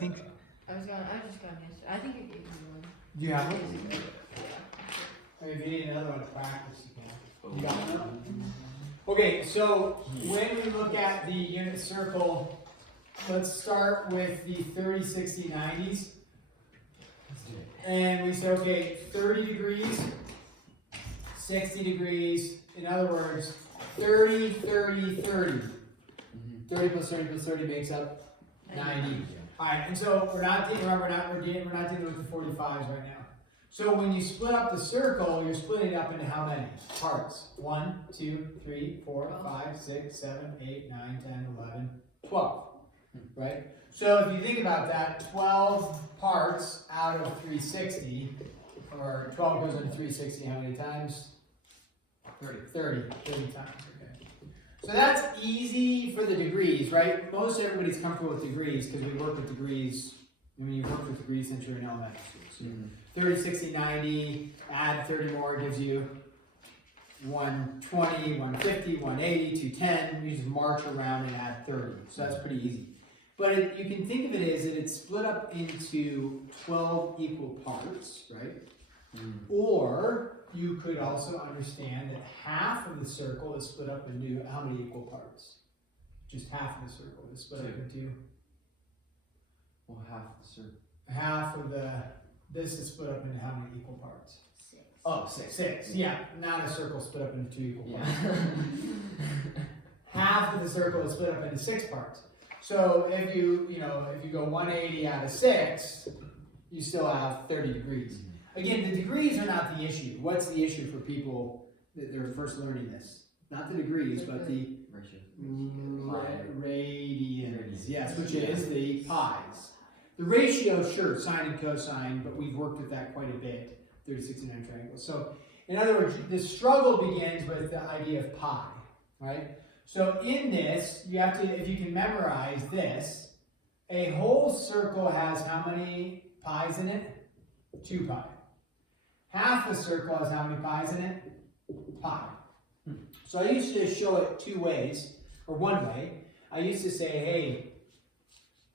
think. I was just going yesterday. I think it gave me one. Do you have one? Yeah. I mean, if you need another one to practice, you can. You got one? Okay, so when we look at the unit circle, let's start with the 30, 60, 90s. And we say, okay, 30 degrees, 60 degrees. In other words, 30, 30, 30. 30 plus 30 plus 30 makes up 90. All right, and so we're not dealing, remember, we're not dealing with the 45s right now. So when you split up the circle, you're splitting it up into how many parts? 1, 2, 3, 4, 5, 6, 7, 8, 9, 10, 11, 12. Right? So if you think about that, 12 parts out of 360, or 12 goes into 360 how many times? 30 times. Okay. So that's easy for the degrees, right? Most everybody's comfortable with degrees because we work with degrees. I mean, you've worked with degrees since you're in elementary school. So 30, 60, 90, add 30 more gives you 120, 150, 180, 210. You just march around and add 30. So that's pretty easy. But you can think of it as that it's split up into 12 equal parts, right? Or you could also understand that half of the circle is split up into how many equal parts? Just half of the circle is split up into. Well, half the circle. Half of this is split up into how many equal parts? 6. Oh, six. Yeah, not a circle split up into 2 equal parts. Half of the circle is split up into 6 parts. So if you go 180 out of 6, you still have 30 degrees. Again, the degrees are not the issue. What's the issue for people that they're first learning this? Not the degrees, but the radians. Yes, which is the pies. The ratio, sure, sine and cosine, but we've worked with that quite a bit, 30, 69 triangles. So, in other words, the struggle begins with the idea of pi, right? So in this, you have to, if you can memorize this, a whole circle has how many pies in it? 2 pi. Half a circle has how many pies in it? Pi. So I used to show it 2 ways, or 1 way. I used to say, hey,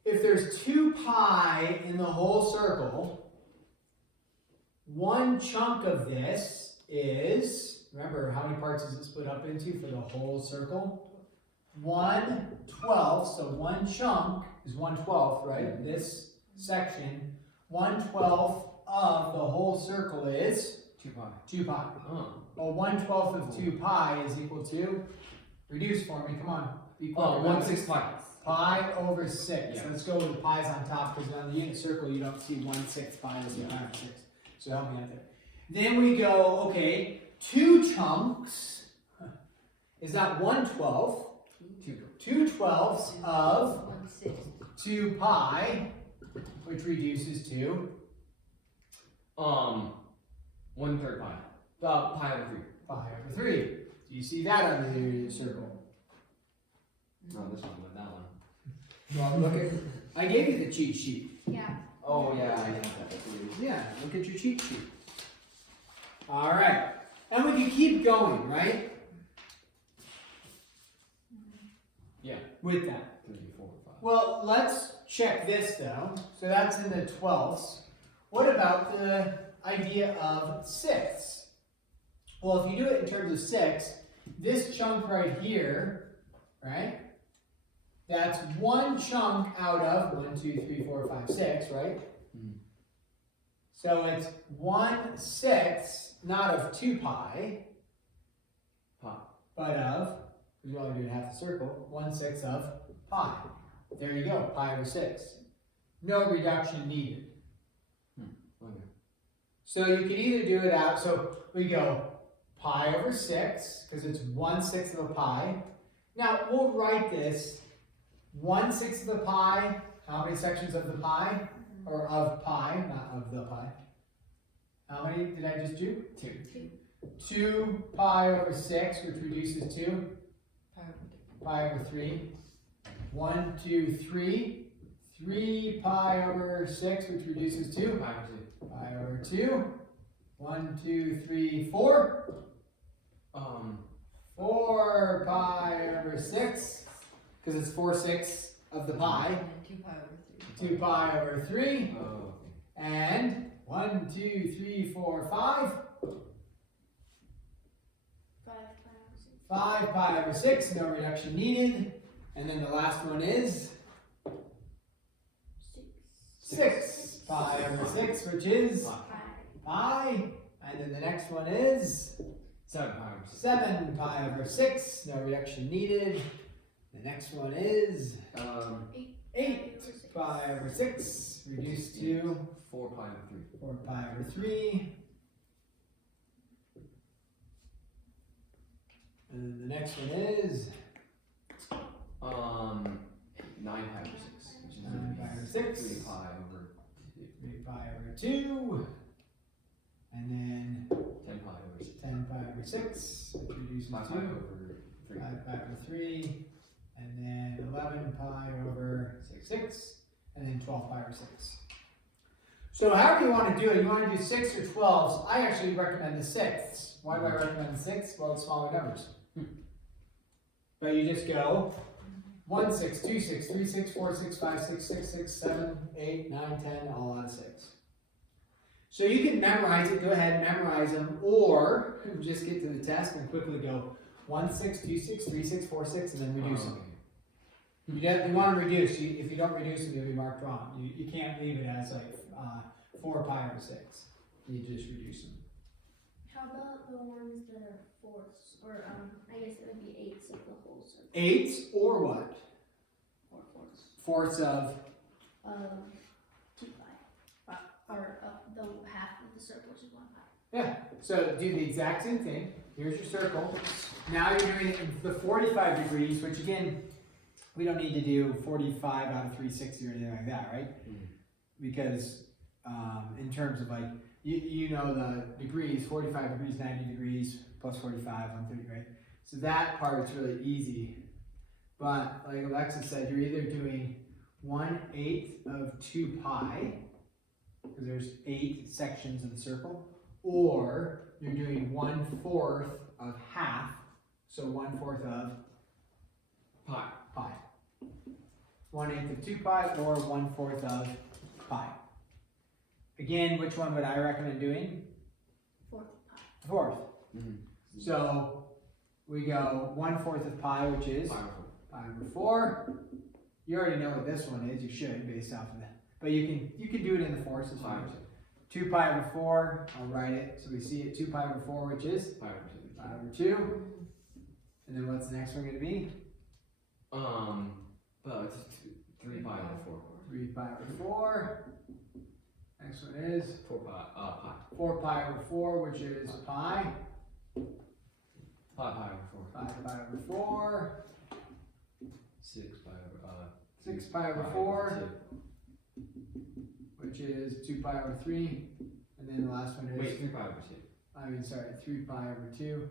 if there's 2 pi in the whole circle, 1 chunk of this is, remember, how many parts is it split up into for the whole circle? 1/12, so 1 chunk is 1/12, right? This section, 1/12 of the whole circle is 2 pi. 2 pi. Well, 1/12 of 2 pi is equal to, reduce for me, come on. Be quick. 1/6 pi. Pi over 6. Yeah. Let's go with the pi's on top because on the unit circle you don't see 1/6 pi as pi over 6. So help me out there. Then we go, okay, 2 chunks is not 1/12. 2/12 of 2 pi, which reduces to 1/3 pi. Pi over 3. Pi over 3. Do you see that under the unit circle? No, this one, but that one. Well, look at. I gave you the cheat sheet. Yeah. Oh yeah, I know that. Yeah, look at your cheat sheet. All right, and we can keep going, right? Yeah. With that. 3, 4, 5. Well, let's check this though. So that's in the 12ths. What about the idea of 6ths? Well, if you do it in terms of 6, this chunk right here, right? That's 1 chunk out of 1, 2, 3, 4, 5, 6, right? So it's 1/6, not of 2 pi, but of, because we're only doing half the circle, 1/6 of pi. There you go, pi over 6. No reduction needed. Okay. So you can either do it out, so we go pi over 6, because it's 1/6 of a pi. Now we'll write this 1/6 of the pi, how many sections of the pi? Or of pi, not of the pi. How many did I just do? 2. 2 pi over 6, which reduces to pi over 3. 1, 2, 3. 3 pi over 6, which reduces to Pi over 2. pi over 2. 1, 2, 3, 4. 4 pi over 6, because it's 4/6 of the pi. And 2 pi over 3. 2 pi over 3, Oh, and 1, 2, 3, 4, 5. 5 pi over 6, no reduction needed. And then the last one is 6 pi over 6, which is pi. And then the next one is 7 pi over 6. 7 pi over 6, no reduction needed. The next one is 8 pi over 6, reduced to 4 pi over 3. 4 pi over 3. And then the next one is 9 pi over 6, which is 9 pi over 6. 3 pi over 2. 3 pi over 2. And then 10 pi over 6. 10 pi over 6, which reduces 5 to pi over 3. 5 pi over 3. And then 11 pi over 6. And then 12 pi over 6. So however you want to do it, you want to do 6 or 12s. I actually recommend the 6ths. Why do I recommend the 6ths? Well, it's smaller numbers. But you just go 1, 6, 2, 6, 3, 6, 4, 6, 5, 6, 6, 6, 7, 8, 9, 10, all out of 6. So you can memorize it, go ahead and memorize them, or just get to the test and quickly go 1, 6, 2, 6, 3, 6, 4, 6, and then reduce them. You want to reduce. If you don't reduce them, you'll be marked wrong. You can't leave it as like 4 pi over 6. You just reduce them. How about the ones that are fourths, or I guess it would be eighths of the whole circle. 8s or what? Or fourths. Fourths of 2 pi. Or the half of the circle, which is 1 pi. Yeah. So do the exact same thing. Here's your circle. Now you're doing it in the 45 degrees, which again, we don't need to do 45 out of 360 or anything like that, right? Because in terms of like, you know the degrees, 45 degrees, 90 degrees, plus 45, 130, right? So that part is really easy. But like Alexa said, you're either doing 1/8 of 2 pi, because there's 8 sections of the circle, or you're doing 1/4 of half, so 1/4 of Pi. pi. 1/8 of 2 pi or 1/4 of pi. Again, which one would I recommend doing? Fourth pi. Fourth. Mm-hmm. So we go 1/4 of pi, which is Pi over 4. pi over 4. You already know what this one is. You should, based off of that. But you can do it in the fourths as Pi well. over 2. 2 pi over 4. I'll write it so we see it. 2 pi over 4, which is Pi over 2. pi over 2. And then what's the next one going to be? Well, it's 3 pi over 4. 3 pi over 4. Next one is 4 pi. 4 pi over 4, which is pi. 5 pi over 4. 5 pi over 4. 6 pi over 6 pi over 4, which is 2 pi over 3. And then the last one is, Wait, 3 pi over 2. 3 pi over 2.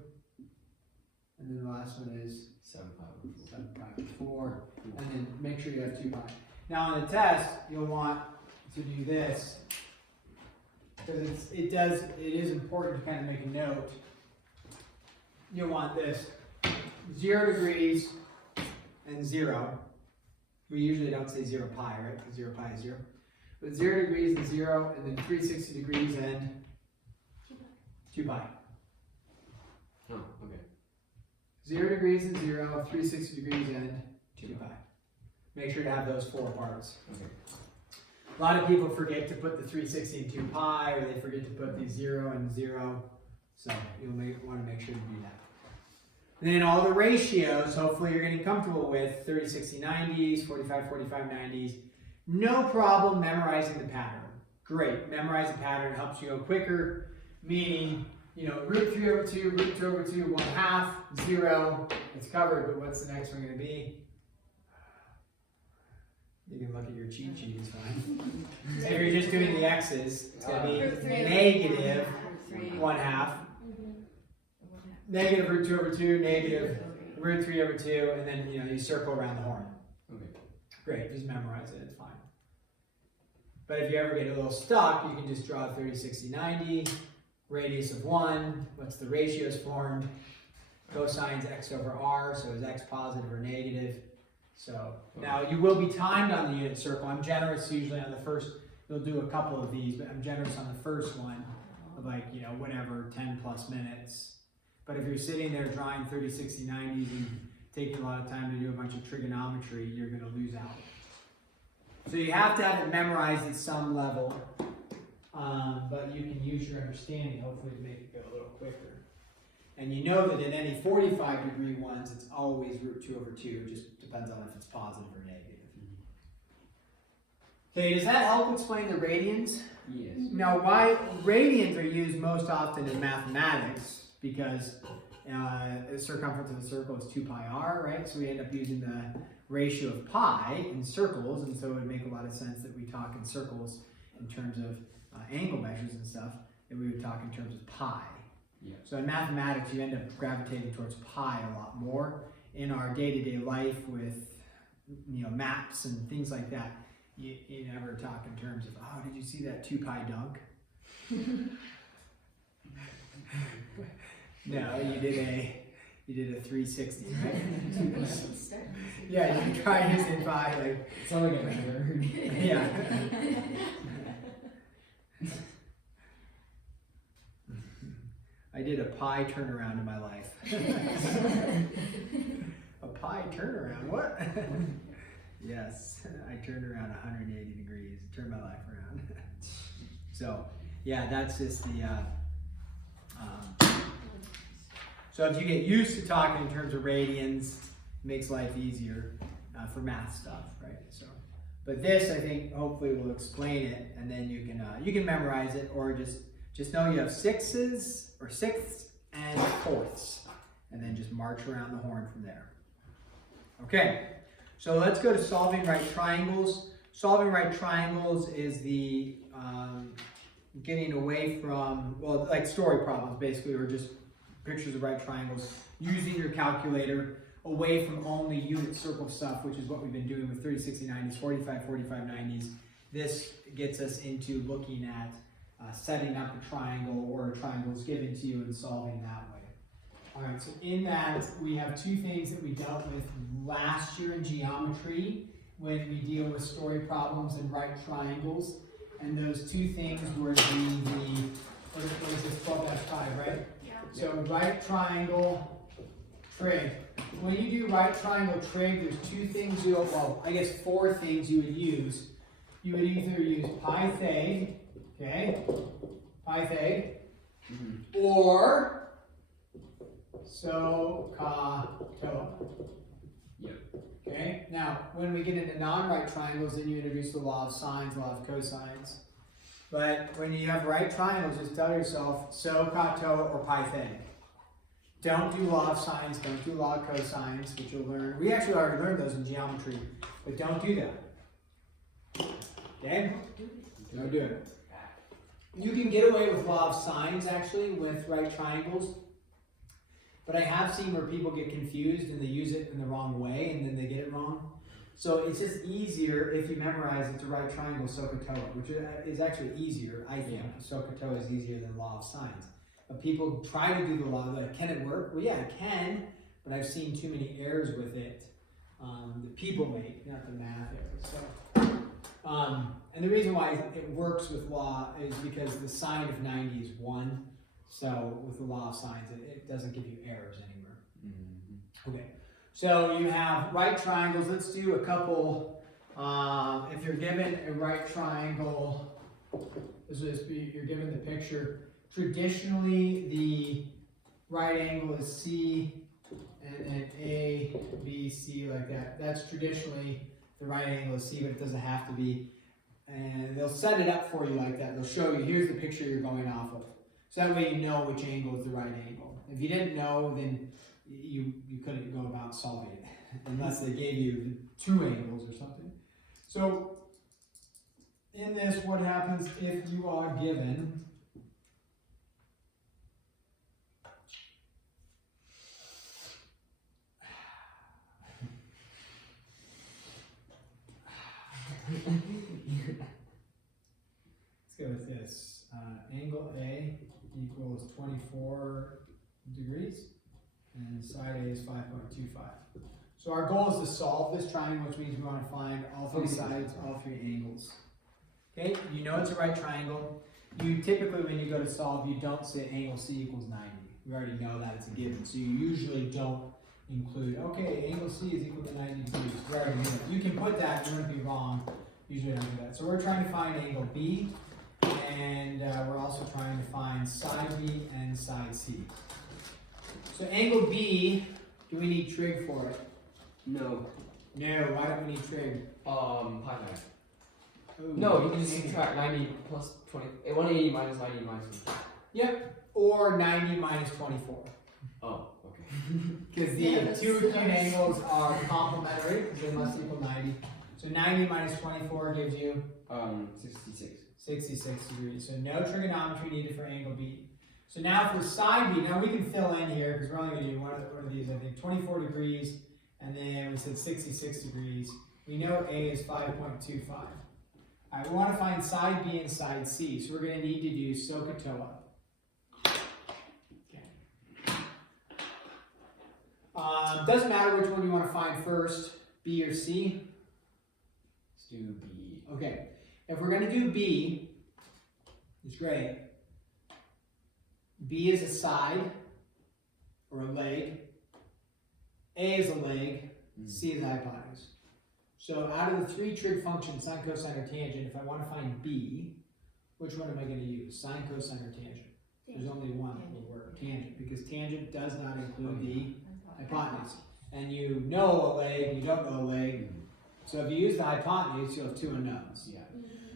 And then the last one is 7 pi over 4. 7 pi over 4. And then make sure you have 2 pi. Now on the test, you'll want to do this, because it is important to kind of make a note. You'll want this 0 degrees and 0. We usually don't say 0 pi, right? Because 0 pi is 0. But 0 degrees and 0, and then 360 degrees and 2 pi. Oh, okay. 0 degrees and 0, 360 degrees and 2 pi. Make sure to have those 4 parts. Okay. A lot of people forget to put the 360 and 2 pi, or they forget to put the 0 and 0. So you'll want to make sure to do that. And then all the ratios, hopefully you're getting comfortable with 30, 60, 90s, 45, 45, 90s. No problem memorizing the pattern. Great, memorize the pattern, helps you go quicker, meaning, root 3 over 2, root 2 over 2, 1/2, 0, it's covered, but what's the next one going to be? You can look at your cheat sheet, it's fine. So if you're just doing the x's, it's going to be negative 1/2, negative root 2 over 2, negative root 3 over 2, and then you circle around the horn. Okay. Great, just memorize it, it's fine. But if you ever get a little stuck, you can just draw 30, 60, 90, radius of 1, what's the ratios formed, cosines x over r, so is x positive or negative, So now you will be timed on the unit circle. I'm generous usually on the first, you'll do a couple of these, but I'm generous on the first one of like, you know, whatever, 10 plus minutes. But if you're sitting there drawing 30, 60, 90s and taking a lot of time to do a bunch of trigonometry, you're gonna lose out. So you have to have it memorized at some level, but you can use your understanding hopefully to make it go a little quicker. And you know that in any 45-degree ones, it's always root 2 over 2. It just depends on if it's positive or negative. Okay, does that help explain the radians? Yes. Now, why radians are used most often in mathematics, because the circumference of a circle is 2 pi r, right? So we end up using the ratio of pi in circles, and so it would make a lot of sense that we talk in circles in terms of angle measures and stuff, that we would talk in terms of pi. Yeah. So in mathematics, you end up gravitating towards pi a lot more. In our day-to-day life with, you know, maps and things like that, you never talk in terms of, oh, did you see that 2 pi dunk? No, you did a 360, right? Yeah, you try using pi, like, It's only like a word. yeah. I did a pi turnaround in my life. A pi turnaround, what? Yes, I turned around 180 degrees, turned my life around. So, yeah, that's just the, so if you get used to talking in terms of radians, it makes life easier for math stuff, right? So, but this, I think, hopefully will explain it, and then you can memorize it, or just know you have sixths or sixths and fourths, and then just march around the horn from there. Okay, so let's go to solving right triangles. Solving right triangles is the getting away from, well, like story problems basically, or just pictures of right triangles, using your calculator away from only unit circle stuff, which is what we've been doing with 30, 60, 90s, 45, 45, 90s. This gets us into looking at setting up a triangle, or a triangle is given to you, and solving that way. All right, so in that, we have two things that we dealt with last year in geometry when we deal with story problems and right triangles. And those two things were what is this, 12-5, right? Yeah. So right triangle, trig. When you do right triangle trig, there's two things I guess 4 things you would use. You would either use Pythag, okay? Pythag, or SOHCAHTOA. Yep. Okay, now when we get into non-right triangles, then you introduce the law of sines, law of cosines. But when you have right triangles, just tell yourself SOHCAHTOA or Pythag. Don't do law of sines, don't do law of cosines, which you'll learn. We actually already learned those in geometry, but don't do that. Okay? Don't do it. You can get away with law of sines actually with right triangles, but I have seen where people get confused and they use it in the wrong way and then they get it wrong. So it's just easier if you memorize it's a right triangle, SOHCAHTOA, which is actually easier, I think. SOHCAHTOA is easier than law of sines. But people try to do the law, like, can it work? Well, yeah, it can, but I've seen too many errors with it that people make, not the math errors. So, and the reason why it works with law is because the sine of 90 is 1. So with the law of sines, it doesn't give you errors anywhere. Okay, so you have right triangles. Let's do a couple. If you're given a right triangle, you're given the picture. Traditionally, the right angle is C, and then A, B, C, like that. That's traditionally the right angle is C, but it doesn't have to be. And they'll set it up for you like that. They'll show you, here's the picture you're going off of. So that way you know which angle is the right angle. If you didn't know, then you couldn't go about solving it unless they gave you 2 angles or something. So in this, what happens if you are given let's go with this. Angle A equals 24 degrees, and side A is 5.25. So our goal is to solve this triangle, which means we want to find all three sides, all three angles. Okay, you know it's a right triangle. You typically, when you go to solve, you don't say angle C equals 90. We already know that it's a given. So you usually don't include, okay, angle C is equal to 90 degrees. We already knew it. You can put that, you wouldn't be wrong. Usually don't do that. So we're trying to find angle B, and we're also trying to find side B and side C. So angle B, do we need trig for it? No. No, why don't we need trig? Pi Ooh, No, you can just maybe. subtract 90 plus 20. 180 minus 90 minus 20. Yep, or 90 minus 24. Oh, okay. Because the Yeah, that's two acute nice. angles are complementary, because they must equal 90. So 90 minus 24 gives you 66. 66 degrees. So no trigonometry needed for angle B. So now for side B, now we can fill in here, because we're only going to do one of these, I think, 24 degrees, and then we said 66 degrees. We know A is 5.25. All right, we want to find side B and side C, so we're going to need to do SOHCAHTOA. Doesn't matter which one you want to find first, B or C. Let's do B. Okay, if we're going to do B, it's great. B is a side, or a leg. A is a leg, C is a hypotenuse. So out of the three trig functions, sine, cosine, or tangent, if I want to find B, which one am I going to use? Sine, cosine, or tangent? There's only one that will work, tangent, because tangent does not include the hypotenuse. And you know a leg, you don't know a leg. So if you use the hypotenuse, you'll have two unknowns. Yeah.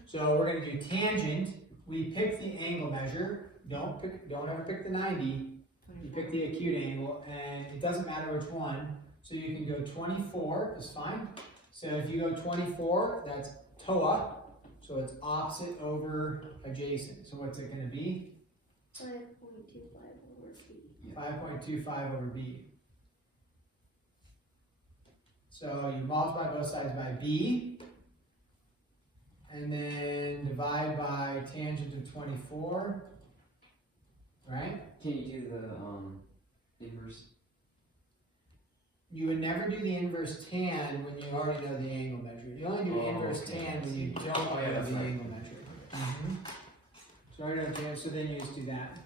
So we're going to do tangent. We pick the angle measure. Don't ever pick the 90. You pick the acute angle, and it doesn't matter which one. So you can go 24 is fine. So if you go 24, that's TOA. So it's opposite over adjacent. So what's it going to be? 5.25 over B. 5.25 over B. So you multiply both sides by B, and then divide by tangent of 24, right? Can you do the inverse? You would never do the inverse tan when you already know the angle measure. You only do Oh, inverse okay. tan when you don't Oh, yeah, know that's the right. angle measure. So I don't tan, so then you just do that.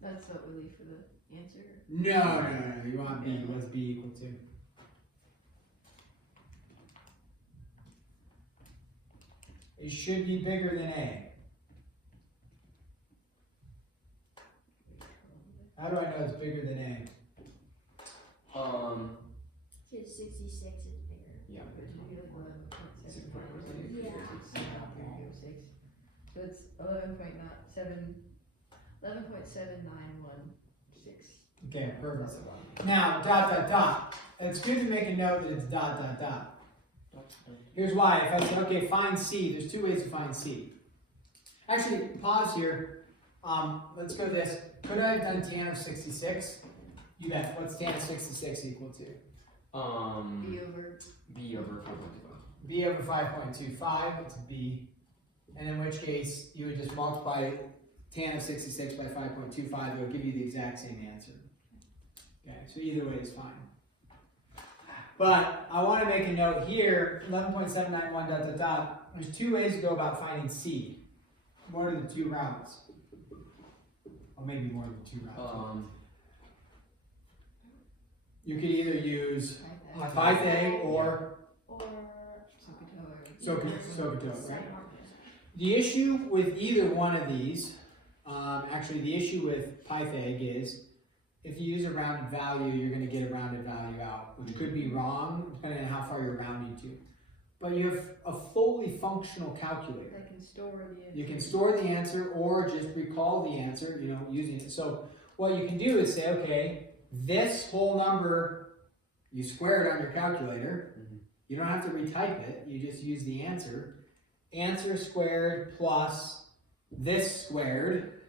That's what we leave for the answer. No. You want B. What's B equal to? It should be bigger than A. How do I know it's bigger than A? So 66 is bigger. Yeah. It should be like 11.7. 6.7. Yeah. So it's 11.791.6. Okay, perfect. Now, dot. It's good to make a note that it's dot. Here's why. If I say, okay, find C, there's two ways to find C. Actually, pause here. Let's go this. Could I have done tan of 66? You bet. What's tan of 66 equal to? B over. B over 4.25. B over 5.25, it's B. And in which case, you would just multiply tan of 66 by 5.25, it would give you the exact same answer. Okay, so either way is fine. But I want to make a note here, 11.791 ... There's two ways to go about finding C. What are the two routes? Or maybe more than two routes. You could either use Pythag or SOHCAHTOA, right? The issue with either one of these, actually the issue with Pythag is, if you use a rounded value, you're going to get a rounded value out, which could be wrong, depending on how far you're rounding to. But you have a fully functional calculator. I can store the answer. You can store the answer or just recall the answer, using it. So what you can do is say, okay, this whole number, you square it on your calculator. You don't have to retype it. You just use the answer. Answer squared plus this squared.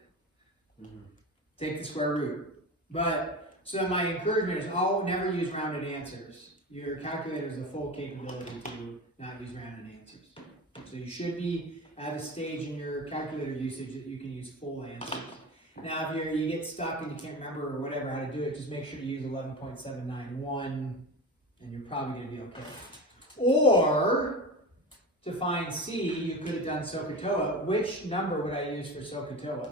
Take the square root. But, so my encouragement is, never use rounded answers. Your calculator has a full capability to not use rounded answers. So you should be at a stage in your calculator usage that you can use full answers. Now, if you get stuck and you can't remember or whatever how to do it, just make sure to use 11.791 and you're probably gonna be okay. Or, to find C, you could have done SOHCAHTOA. Which number would I use for SOHCAHTOA?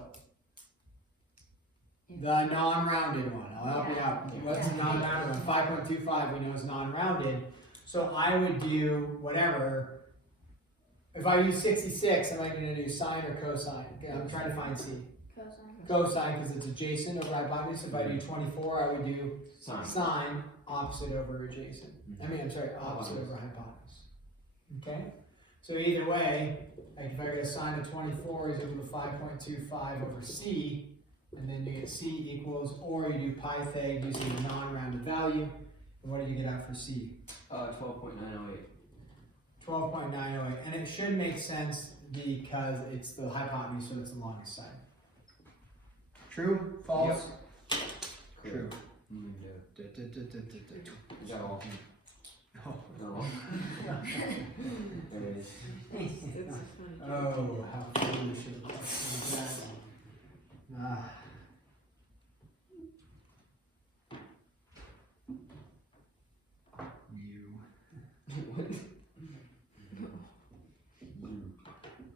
The non-rounded one. I'll help you out. What's the non-rounded one? 5.25 we know is non-rounded. So I would do whatever. If I use 66, am I going to do sine or cosine? Okay, I'm trying to find C. Cosine. Cosine because it's adjacent over hypotenuse. If I do 24, I would do Sine. sine opposite over adjacent. I mean, I'm sorry, opposite over hypotenuse. Okay? So either way, like if I go sine of 24 is equal to 5.25 over C, and then you get C equals, or you do Pythag using a non-rounded value, and what did you get out for C? 12.908. 12.908, and it should make sense because it's the hypotenuse, so it's the longest side. True? False? True. Is that all? Oh. No. There it is. It's a funny joke. Oh, how foolish it was. Ah.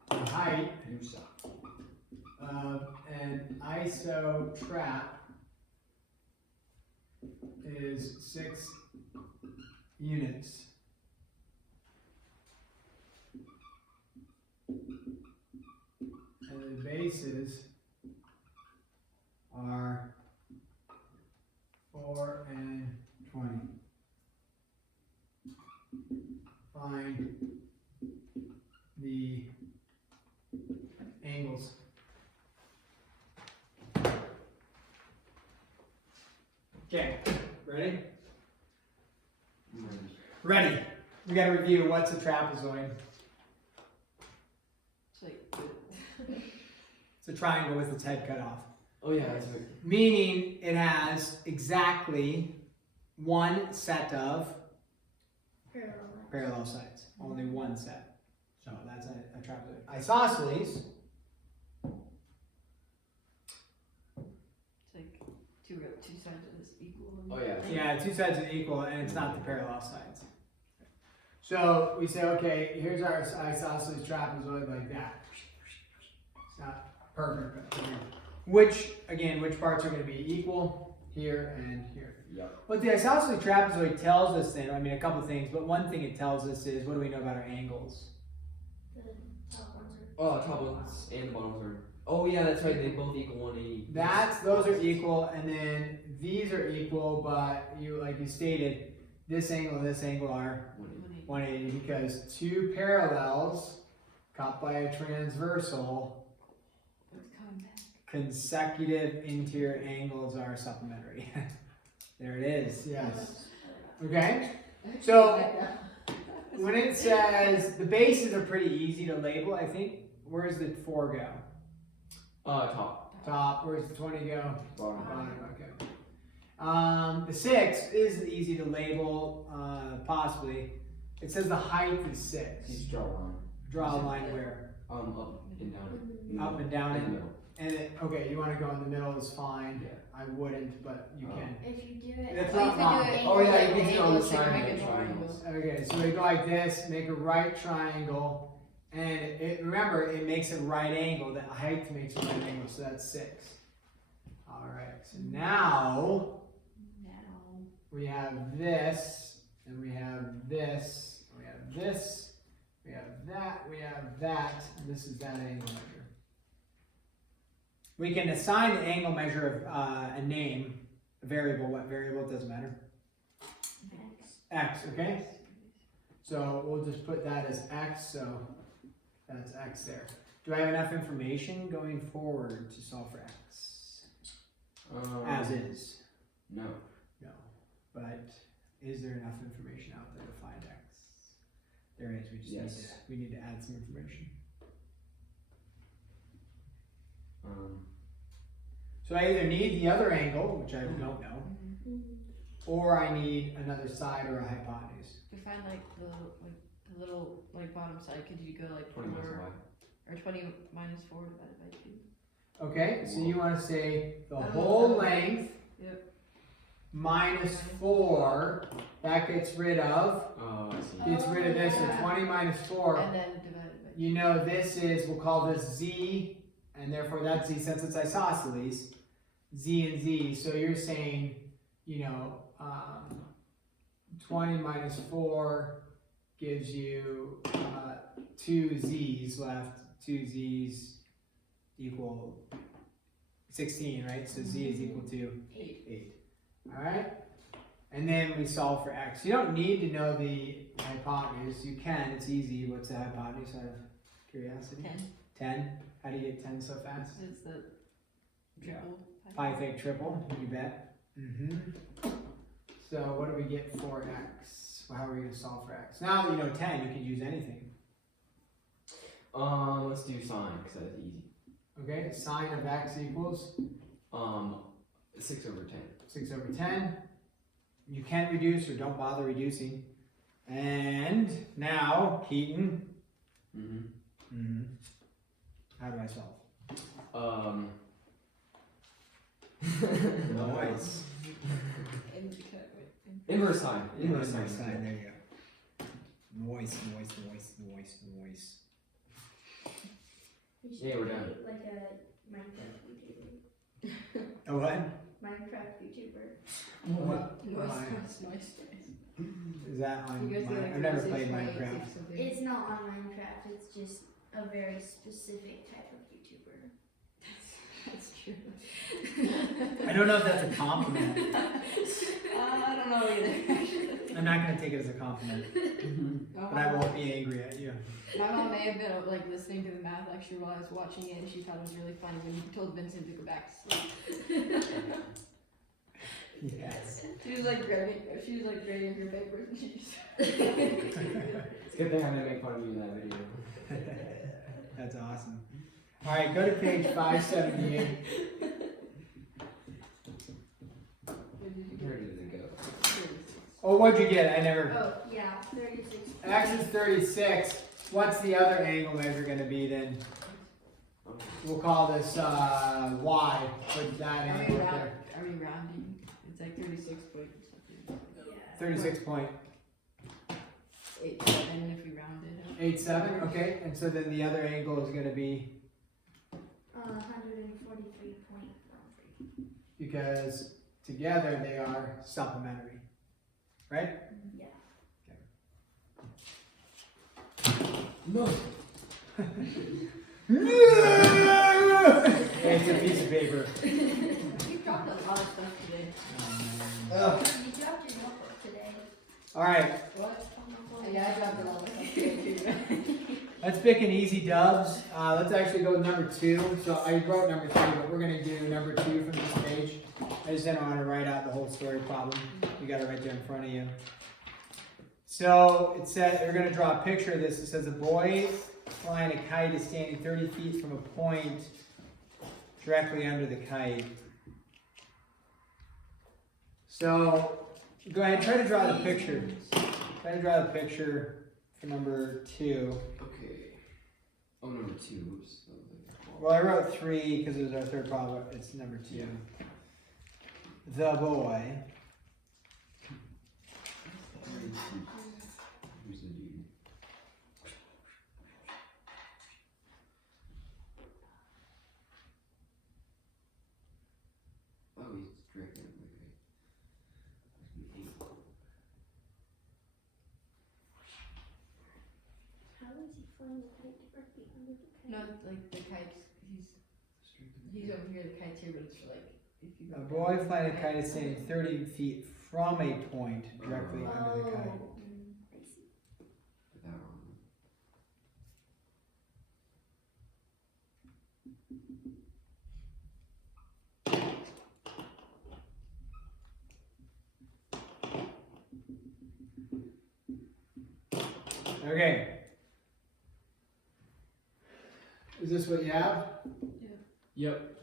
The height You suck. of an iso trap is 6 units. And the bases are 4 and 20. Find the angles. Okay, ready? Ready. We gotta review what's a trapezoid. It's like, It's a triangle with its head cut off. Oh yeah, that's right. Meaning it has exactly one set of parallel sides. Only one set. So that's a trapezoid. Isosceles, it's like two sides of this equal. Oh yeah. yeah, two sides are equal and it's not the parallel sides. So we say, okay, here's our isosceles trapezoid like that. It's not perfect, but which parts are going to be equal? Here and here. Yep. What the isosceles trapezoid tells us then, I mean a couple things, but one thing it tells us is, what do we know about our angles? The top ones are. Oh, top ones and the bottoms are. Oh yeah, that's right. They both equal 180. Those are equal, and then these are equal, but like you stated, this angle and this angle are 180 because two parallels caught by a transversal, It's coming back. consecutive interior angles are supplementary. There it is, yes. Okay, so when it says, the bases are pretty easy to label, I think. Where's the 4 go? Top. Top. Where's the 20 go? Bottom. Bottom, okay. The 6 is easy to label, possibly. It says the height is 6. Just draw a line. Draw a line where? Up and down. Up and down In the it. middle. And okay, you want to go in the middle is fine. Yeah. I wouldn't, but you can. If you do it. That's Well, not you wrong. can do it. Oh yeah, you like can do it on the angles, like side make of a the triangles. Okay, so we go like this, make a right triangle, and remember, it makes a right angle. The height makes a right angle, so that's 6. All right, so now we have this, and we have this, we have this, we have that, we have that, and this is that angle measure. We can assign the angle measure of a name, a variable. What variable? It doesn't matter. X, okay? So we'll just put that as X, so that's X there. Do I have enough information going forward to solve for X? As is? No. No. But is there enough information out there to find X? There is, we need to add some information. So I either need the other angle, which I don't know, or I need another side or a hypotenuse. We find like the little like bottom side. Could you go like 20 minus 4 y. or 20 minus 4 divided by 2? Okay, so you want to say the whole length Yep. minus 4, that gets rid of, Oh, I see. gets rid of this, so Yeah. 20 minus 4. And then divided by. You know this is, we'll call this Z, and therefore that's Z, since it's isosceles, Z and Z. So you're saying, 20 minus 4 gives you 2 Z's left. 2 Z's equal 16, right? So Z is equal to 8. Alright? And then we solve for X. You don't need to know the hypotenuse. You can, it's easy. What's the hypotenuse out of curiosity? 10. How do you get 10 so fast? It's the triple. Pi fake triple, you bet. So what do we get for X? Well, how are we going to solve for X? Now that you know 10, you can use anything. Let's do sine, because that's easy. Okay, sine of X equals 6 over 10. 6 over 10. You can't reduce or don't bother reducing. And now, Keaton. How do I solve? Nice. Inverse sine. Inverse sine, there you go. Noise. We should Yeah, we're be done. like a Minecraft YouTuber. A what? Minecraft YouTuber. What? Nice. Is that on You guys I've never played Minecraft. It's not on Minecraft, it's just a very specific type of YouTuber. That's true. I don't know if that's a compliment. I don't know either. I'm not going to take it as a compliment, but I won't be angry at you. My mom may have been like listening to the math lecture while I was watching it, and she thought it was really funny when you told Vincent to go back to sleep. Yes. She was like grading her papers, and she just. It's a good thing I didn't make fun of you in that video. That's awesome. All right, go to page 578. Where did it go? Oh, what'd you get? I never. Oh, yeah, 36. X is 36. What's the other angle measure going to be then? We'll call this Y. Put that Are angle we up there. rounding? It's like 36 point something. 36.87. 87 if we round it up. Okay, and so then the other angle is going to be 143.13. because together they are supplementary, right? Yeah. No. It's a piece of paper. We dropped a lot of stuff today. You dropped your notebook today. All right, What? Yeah, I dropped a lot of stuff today too. let's pick an easy dubs. Let's actually go with number 2. So I wrote number 3, but we're going to do number 2 from this page. I just didn't want to write out the whole story problem. You got it right there in front of you. So it said, we're going to draw a picture of this. It says a boy flying a kite is standing 30 feet from a point directly under the kite. So go ahead, try to draw the picture. Try to draw the picture for number 2. Okay. Oh, number 2. Oops. Well, I wrote 3 because it was our third problem. It's number 2. Yeah. The boy. Who's the dude? Oh, he's directly under the kite. How is he flying the kite directly under the kite? No, like the kites. He's over here. The kite's here, but it's for like if you. A boy flying a kite is standing 30 feet from a point directly under the kite. I see. Put that wrong. Okay. Is this what you have? Yep.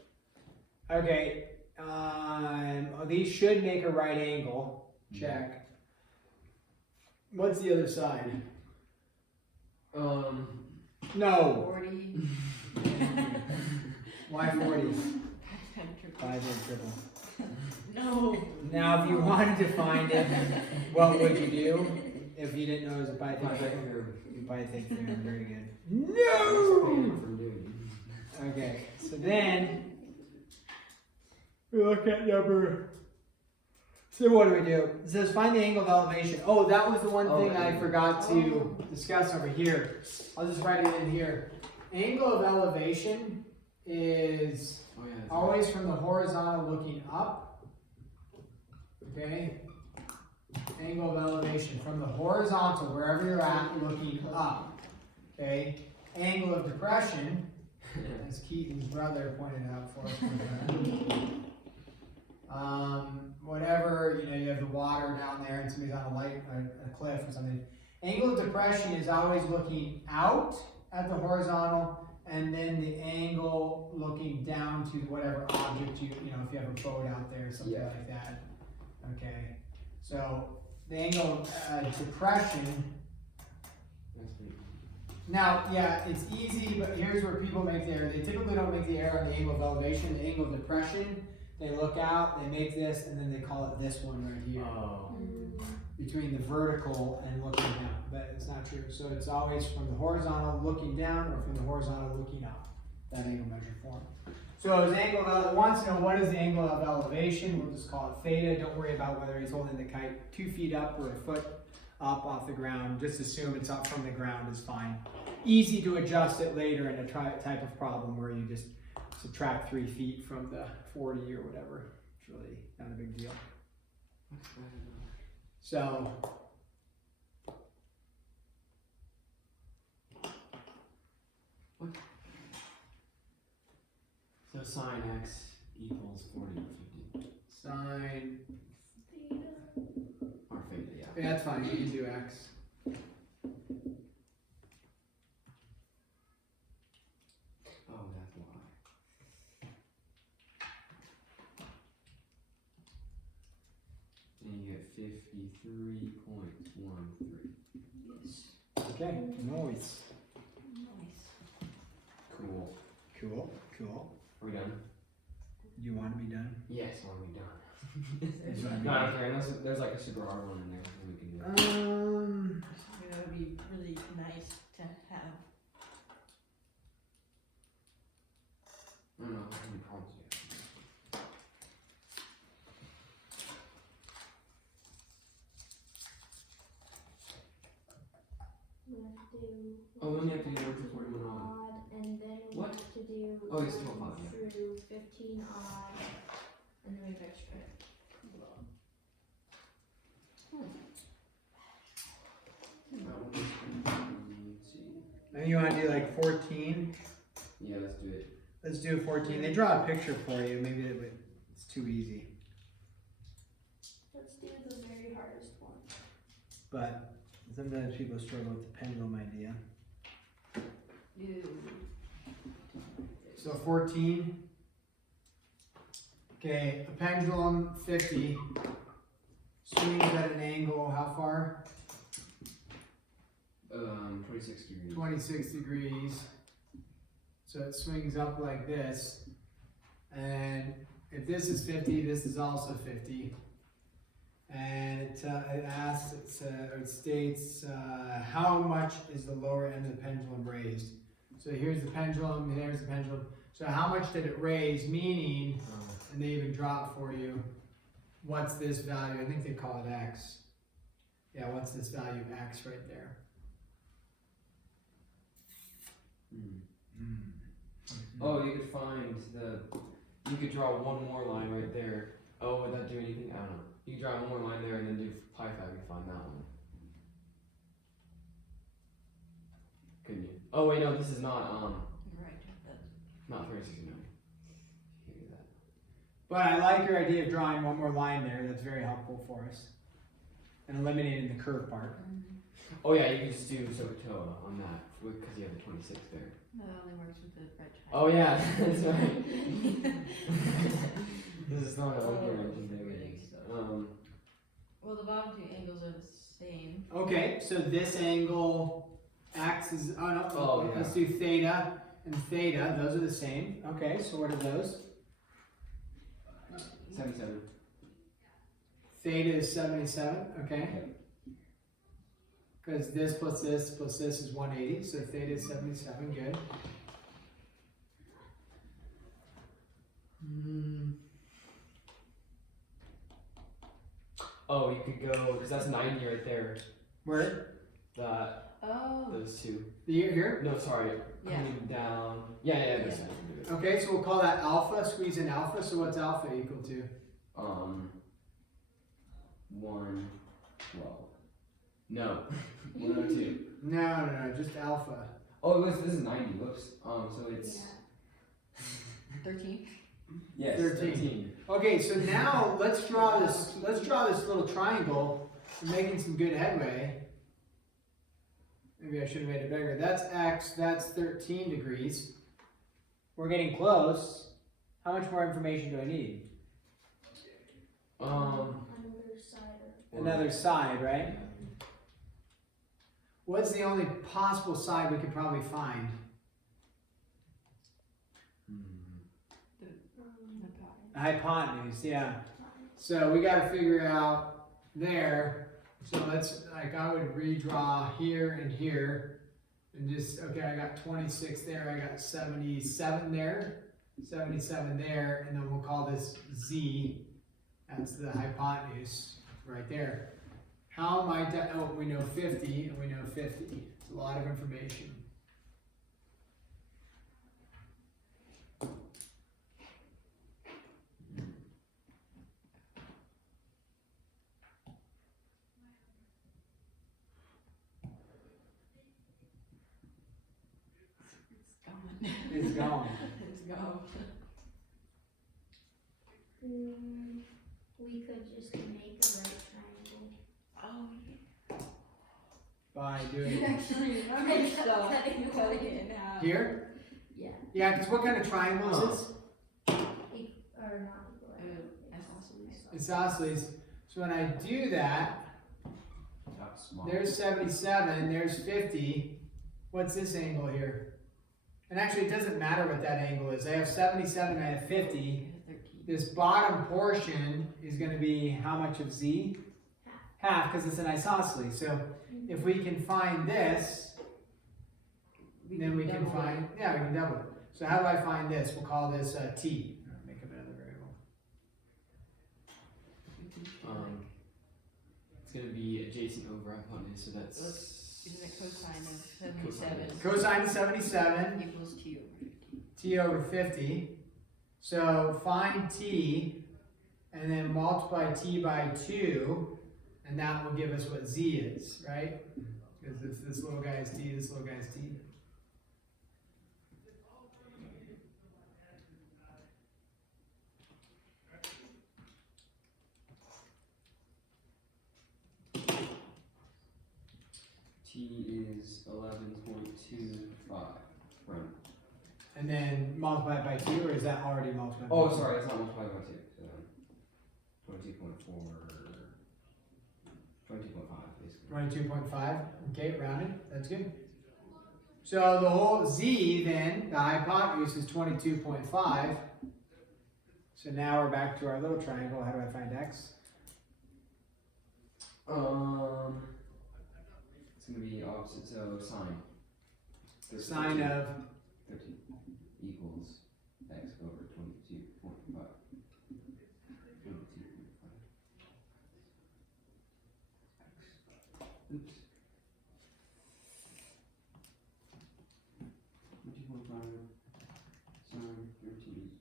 Okay. These should make a right angle. Check. What's the other side? No. 40. Why 40? 5 5 and triple. No. Now, if you wanted to find it, what would you do? If you didn't know it was a Pythagorean, you Pythagorean, very good. No! Okay, so then we look at number. So what do? It says find the angle of elevation. Oh, that was the one thing I forgot to discuss over here. I'll just write it in here. Angle of elevation is always from the horizontal looking up. Okay. Angle of elevation from the horizontal, wherever you're at, looking up. Okay. Angle of depression, as Keaton's brother pointed out for us. Whatever, you have the water down there and somebody's on a cliff or something. Angle of depression is always looking out at the horizontal, and then the angle looking down to whatever object if you have a boat out there or something like that. Okay, so the angle of depression. Now, it's easy, but here's where people make the error. They typically don't make the error on the angle of elevation. The angle of depression, they look out, they make this, and then they call it this one right here. Oh. Between the vertical and looking down, but it's not true. So it's always from the horizontal looking down or from the horizontal looking up, that angle measure form. So his angle of wants to know what is the angle of elevation. We'll just call it theta. Don't worry about whether he's holding the kite 2 feet up or a foot up off the ground. Just assume it's up from the ground is fine. Easy to adjust it later in a type of problem where you just subtract 3 feet from the 40 or whatever. It's really not a big deal. So So sine x equals 40 or 50. sine. Or theta, yeah. Yeah, that's fine. You can do x. Oh, that's why. And you get 53.13. Yes. Okay. Nice. Nice. Cool. Cool. Are we done? You want to be done? Yes, are we done? Is what I No, I don't care. Unless there's like a super hard one in there, then we can do it. That would be really nice to have. I don't know how many problems you have. We have to do. Oh, then we have to do 1 through 41 odd. odd, and then we What? have to do Oh, it's 12 1 odd, yeah. through 15 odd, and then we have extra. Let's see. Maybe you want to do like 14. Yeah, let's do it. Let's do 14. They draw a picture for you. Maybe it's too easy. Let's do the very hardest one. But sometimes people struggle with the pendulum idea. Ew. So 14. Okay, a pendulum 50 swings at an angle. How far? 26 degrees. 26 degrees. So it swings up like this. And if this is 50, this is also 50. And it states how much is the lower end of the pendulum raised. So here's the pendulum, here's the pendulum. So how much did it raise? Meaning, and they even draw it for you, what's this value? I think they call it x. Yeah, what's this value x right there? Oh, you could find you could draw one more line right there. Oh, would that do anything? I don't know. You could draw one more line there and then do pi 5 and find that one. Couldn't you? Oh wait, no, this is not Right. not 369. You can't do that. But I like your idea of drawing one more line there. That's very helpful for us. And eliminating the curve part. Oh yeah, you could just do SOHCAHTOA on that because you have the 26 there. That only works with the right triangle. Oh yeah, that's right. This is not a linear engine there. Well, the bottom two angles are the same. Okay, so this angle, x is, let's do theta and theta. Those are the same. Okay, so what are those? 77. Theta is 77, okay? Because this plus this is 180, so theta is 77, good. Oh, you could go, because that's 90 right there. Where? That, Oh. those two. Here? No, sorry. Yeah. Coming down. Yeah, Yeah. this one. Okay, so we'll call that alpha, squeeze in alpha, so what's alpha equal to? 112. No. 102. No, just alpha. Oh, this is 90. Whoops. So it's. Yeah. 13. Yes, 13. Okay, so now let's draw this little triangle. We're making some good headway. Maybe I should have made it bigger. That's x, that's 13 degrees. We're getting close. How much more information do I need? Another side of Another side, right? What's the only possible side we could probably find? The Hypotenuse, yeah. So we got to figure out there. So let's, like, I would redraw here and here, and just, okay, I got 26 there, I got 77 there, 77 there, and then we'll call this Z. That's the hypotenuse right there. How might that, oh, we know 50, and we know 50. It's a lot of information. It's gone. It's gone. It's gone. We could just make a right triangle. Oh, By yeah. doing Actually, remember stuff. Cutting it in half. here? Yeah. Yeah, because what kind of triangle is this? Or not equal. Isosceles. So when I do that, That's small. there's 77, there's 50. What's this angle here? And actually, it doesn't matter what that angle is. I have 77, I have 50. 13. This bottom portion is going to be how much of Z? Half, because it's an isosceles. So if we can find this, then we can double find, yeah, we can double it. So how do I find this? We'll call this T. Make up another variable. It's gonna be adjacent over hypotenuse, so that's. Isn't it cosine of 77 Cosine of 77, equals T over 50? T over 50. So find T, and then multiply T by 2, and that will give us what Z is, right? Because this little guy is T, this little guy is T. T is 11.25. Right. And then multiply it by 2, or is that already multiplied by Oh, 2? sorry, it's not multiplied by 2. So 22.4. 22.5, basically. 22.5, okay, rounded, that's good. So the whole Z then, the hypotenuse is 22.5. So now we're back to our little triangle. How do I find X? It's gonna be opposite, so sine. So Sine of 13 equals x over 22.5. 22.5. Oops. 22.5 sine 13.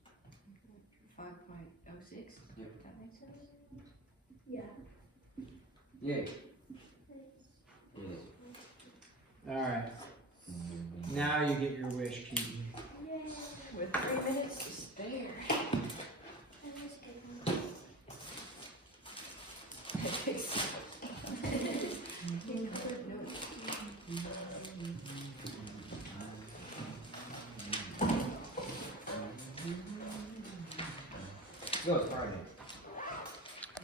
5.06? Yep. That makes sense? Yeah. Yay. all right. Now you get your wish, Keaton. Yay. With 3 minutes to spare. That was good. No, it's Friday.